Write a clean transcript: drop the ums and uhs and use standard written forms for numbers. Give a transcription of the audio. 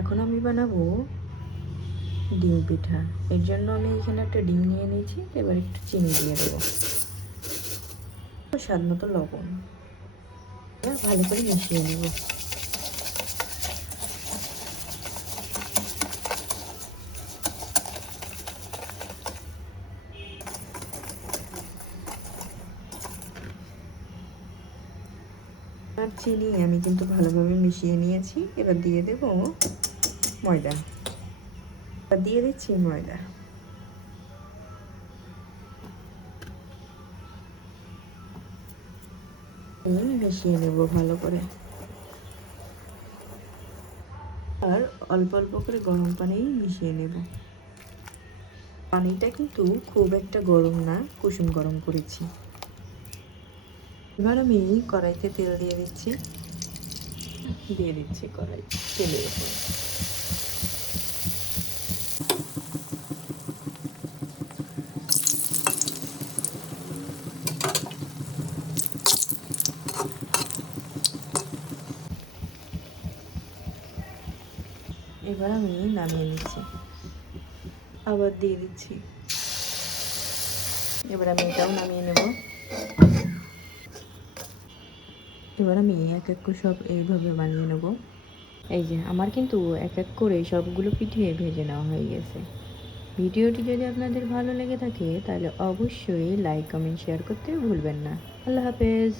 এখন আমি বানাবো ডিম পিঠা। এর জন্য আমি এখানে একটা ডিম নিয়ে নিয়েছি, এবার একটু চিনি দিয়ে দেবো, স্বাদ মতো লবণ, ভালো করে মিশিয়ে নেব। আর চিনি আমি কিন্তু ভালোভাবে মিশিয়ে নিয়েছি। এবার দিয়ে দেব ময়দা। এবার দিয়ে দিচ্ছি ময়দা। মিশিয়ে নেব ভালো করে। আর অল্প অল্প করে গরম পানি মিশিয়ে নেব। পানিটা কিন্তু খুব একটা গরম না, কুসুম গরম করেছি। এবার আমি কড়াইতে তেল দিয়ে দিচ্ছি কড়াই তেলের উপর। এবার আমি নামিয়ে নিচ্ছি, আবার দিয়ে দিচ্ছি। এবার আমি এটাও নামিয়ে নেব। এবার আমি এক এক করে সব এইভাবে বানিয়ে নেব। এই যে আমার কিন্তু এক এক করে সবগুলো পিঠে ভেজে নেওয়া হয়ে গেছে। ভিডিওটি যদি আপনাদের ভালো লেগে থাকে তাহলে অবশ্যই লাইক, কমেন্ট, শেয়ার করতে ভুলবেন না। আল্লাহ হাফেজ।